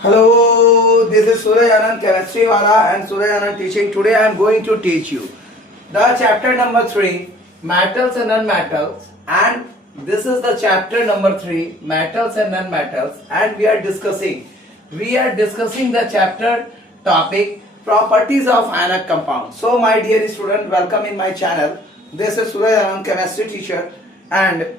Hello, this is Ionic chemistry wala and Ionic teaching. Today I am going to teach you the chapter number 3, metals and non-metals, and this is the chapter number 3, metals and non-metals, and we are discussing the chapter topic properties of ionic compound. So my dear student, welcome in my channel. This is Ionic chemistry teacher and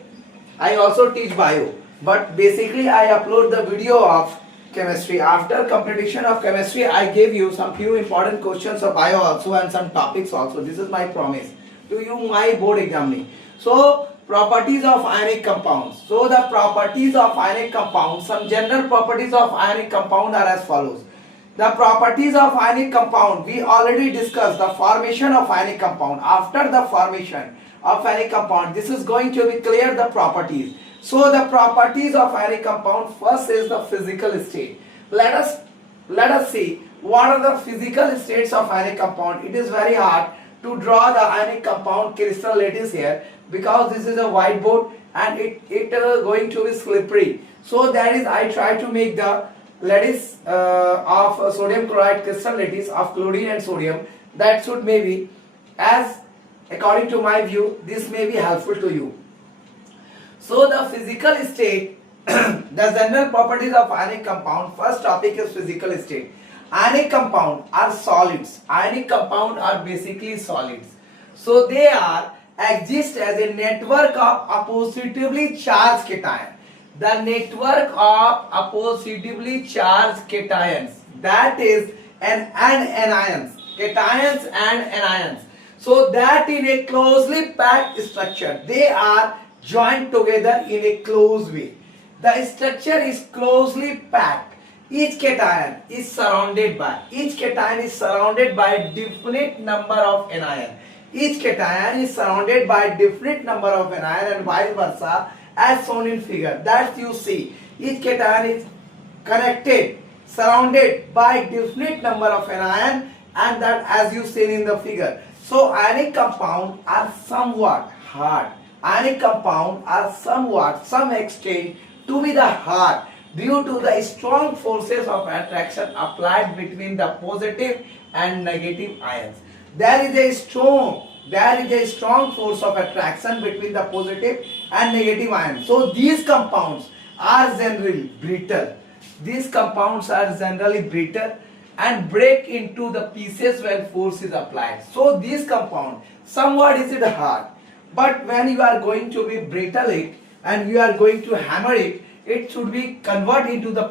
I also teach bio, but basically I upload the video of chemistry. After completion of chemistry, I gave you some few important questions of bio also and some topics also. This is my promise to you, my board examining. So properties of ionic compounds. So the properties of ionic compounds, some general properties of ionic compound are as follows. The properties of ionic compound, we already discussed the formation of ionic compound. After the formation of ionic compound, this is going to be clear the properties. So the properties of ionic compound, first is the physical state. Let us see what are the physical states of ionic compound. It is very hard to draw the ionic compound crystal lattice here because this is a whiteboard and it going to be slippery. So that is I try to make the lattice of sodium chloride crystal lattice of chlorine and sodium. That should maybe, as according to my view, this may be helpful to you. So the physical state, the general properties of ionic compound. First topic is physical state. Ionic compound are solids. Ionic compound are basically solids. So they are exist as a network of oppositively charged cation. The network of oppositively charged cations, that is anions, cations and anions. So that in a closely packed structure, they are joined together in a close way. The structure is closely packed. Each cation is surrounded by a definite number of anion. Each cation is surrounded by a definite number of anion and vice versa, as shown in figure. That you see, each cation is connected, surrounded by a definite number of anion, and that as you seen in the figure. So ionic compounds are somewhat hard. Ionic compounds are somewhat, some extent, to be the hard due to the strong forces of attraction applied between the positive and negative ions. There is a strong force of attraction between the positive and negative ions. So these compounds are generally brittle. These compounds are generally brittle and break into the pieces when force is applied. So this compound, somewhat is it hard, but when you are going to be brittle it and you are going to hammer it, it should be converted into the